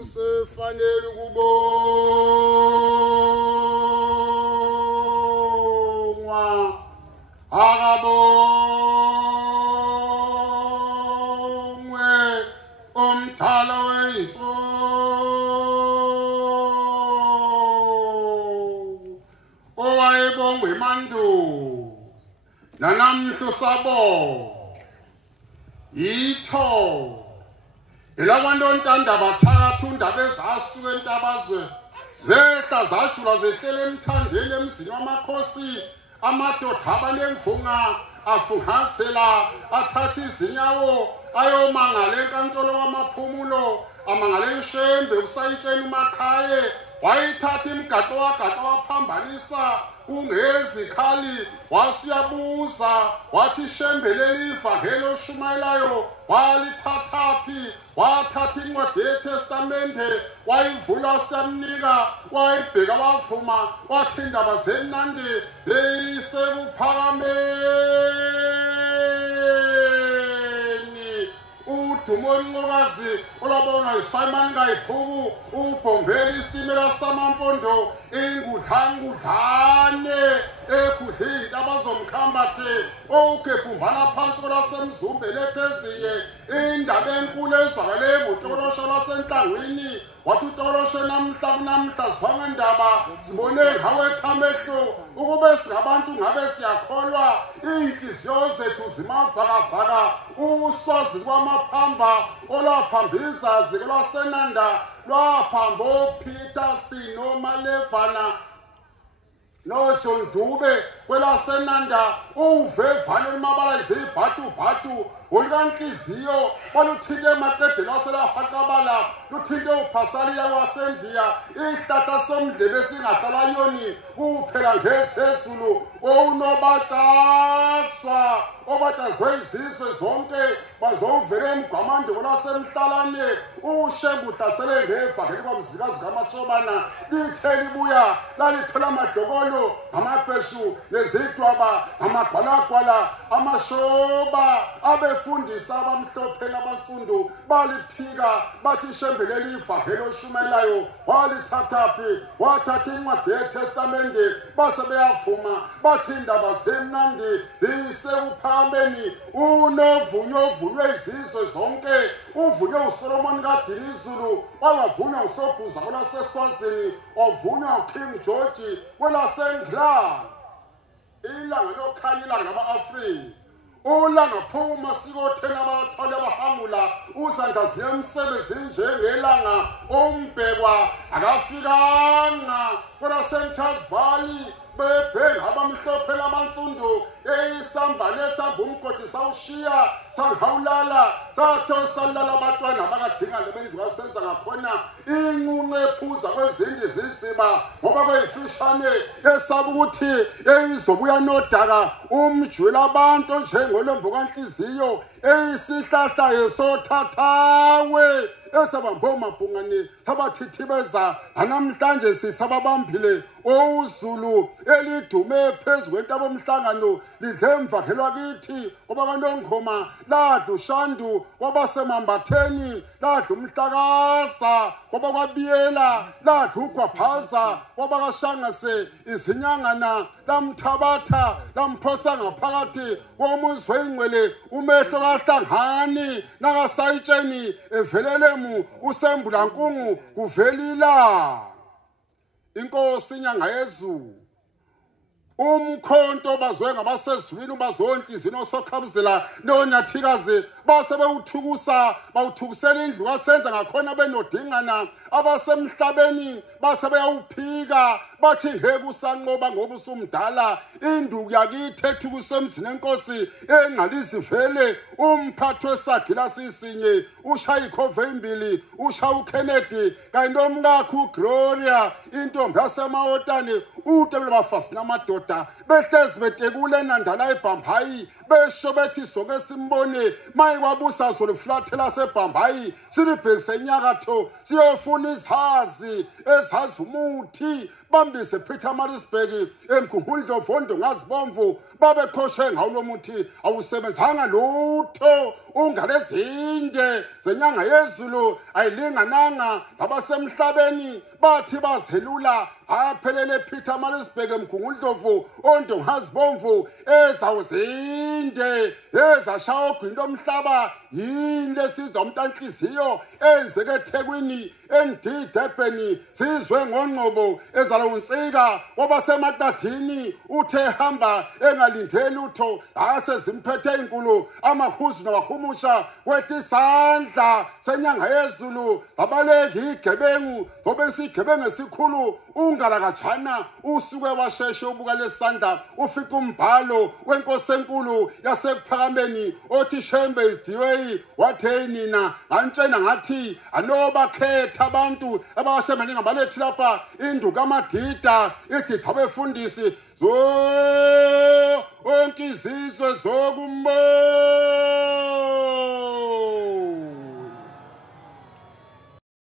usefanele kubongwa akabongwe umthala weyiso owayebongwe mandulo nanamhla sabo itho elabantu ontanda bathatha undaba ezasuka entabazwe zehla zajula zehlele emthandeni emzini wamakhosi amadoda abanemvunga afunghasela athatha izinyawo ayomangala enkantolo wamaphumulo amangalela ushembe usayitshela umakhaye wayithatha imigaqo waphambanisa kungezikhali wasiyabuza wathi shembeleli ivangeli oshumayelayo walithathaphi wathatha incwadi yeTestamente wayivula siyamnika wayibheka wavuma wathi indaba zemnandi eyisekuphakame udumo oluncokazi olwabonwa yiSimon Kayiphuku ubhombeli isitimela samampondo ingudlangudlane ekhudla iy'ntaba zomkhambathe owugebhumbana phansi kwelasemzumbe lethezinye indaba enkulu ezwakale ngutokotosho lwasenhlangwini wathi utokotosho namhla zwanga ndaba sibone ngawe ethamehlo ukube singabantu ngabe siyakholwa iy'nhliziyo zethu zimavakavaka uswazi kwamaphamba olwaphamba izazi lwasenanda lwaphamba oPeter nomalevana noJohn Dube kwelasenanda uvevane olumabala izibhatubhatu olukanhliziyo baluthinte emaqedeni waselahaqabala luthinte uPhasaliya wasendiya ihlahla somdlebe esingahlala yoni kuphela ngezezulu owunobatsaswa obatazwe izizwe zonke bazovela emgwamandeko lwasemhlalane ushembe uhlasele ngevangeli kwamzikazi kamatshobana lithe libuya lalithola amadlokolo amabheshu nezidwaba amagwalagwala amashoba abefundisa abamhlophe nabansundu baliphika bathi ishembeleli ivangeli oshumayelayo walithathaphi wathatha incwadi yeTestamente base beyavuma bathi indaba zemnandi isekuphakameni unovunywa ovunywe izizwe zonke uvunywe uSolomon kaDinizulu wangavunywa uSobhuza kwelaseSwazini wavunywa uKing George kwelaseNgilandi ilanga lokhanya ilanga lama-Afrika ulanga phuma sikothena abathole abahangula uzandaziye emsebenzi njengelanga ombhekwa akafikanga kwelaseMtshaz Valley bebhenga abamhlophe lamansundu eyisambane esamba umgodi sawushiya sangawulala satho salala abantwana bakadingane bendlu kasenza ngakhona inqunqe ephuza kwezindi ziziba ngoba kweyifishane esaba ukuthi eyizobuya nodaka umjwela abantu njengolombo kanhliziyo eyisihlahla yesothathawe esabambe omabhungane sabathithibeza namhlanje sisababambile owuzulu elidume phezu kwentaba omhlangano lidle emvakelwa kithi ngoba kaNongoma ladla ushandu kwabasemambatheni ladla umhlakaza ngoba kwabiyela ladla ugwaphaza ngoba kashangase izinyangana lamthabatha lamphosa ngaphakathi komuzi weyingcwele umehlo kahlangani nakasayitsheni evelele uSembulankungu kuvelila inkosi inyanga yezulu umkhonto bazwe ngabasezulwini bazonhlizini osokhabuzela nonyathikazi base bawuthukisela indlu kasenza ngakhona benodingana abasemhlabeni base bayawuphika bathi ngeke usanqoba ngoba usumdala induku yakithi ethukiswe emzini enkosi engqalisi vele umphathi wesagila sisinye ushaya ikhove imbili ushaya uKennedy kanye nomkakhe uGloria intombi yasemawotani utebule bafazi namadoda behlezi betekule enandala eBhambayi besho bethi soke simbone mayikwabusa soluflathela seBhambayi silibhekise enyakatho siyofuna izazi ezazi umuthi bambise Pietermaritzburg eMgungundlovu ngazibomvu babekhoshe ngawo lo muthi awusebenzanga lutho ungalezinde zenyanga yezulu ayilingananga abasemhlabeni bathi bazelula aphelele Pietermaritzburg eMgungundlovu ngazibomvu ezawuzinde ezashaya ogwinto omhlaba yini lesizwe umntanhliziyo enzeke eThekwini eNdidebheni sizwe ngongqobo ezalonsika wabasematadini uthe hamba engalindeli utho asezimphethe inkulu amahuzu nabahumusha kwethi isandla senyanga yezulu abaleki igebengu ngoba isigebengu esikhulu ungalakajana usuke washeshe ubuka lesandla ufika umbhalo wenkosi enkulu yasekuphakameni othi Shembe izidiweyi wathe nina ngantshena ngathi anobakhetha abantu abashembe ngabalethi lapha induka amadida idida abefundisi zo onke izizwe zokumbona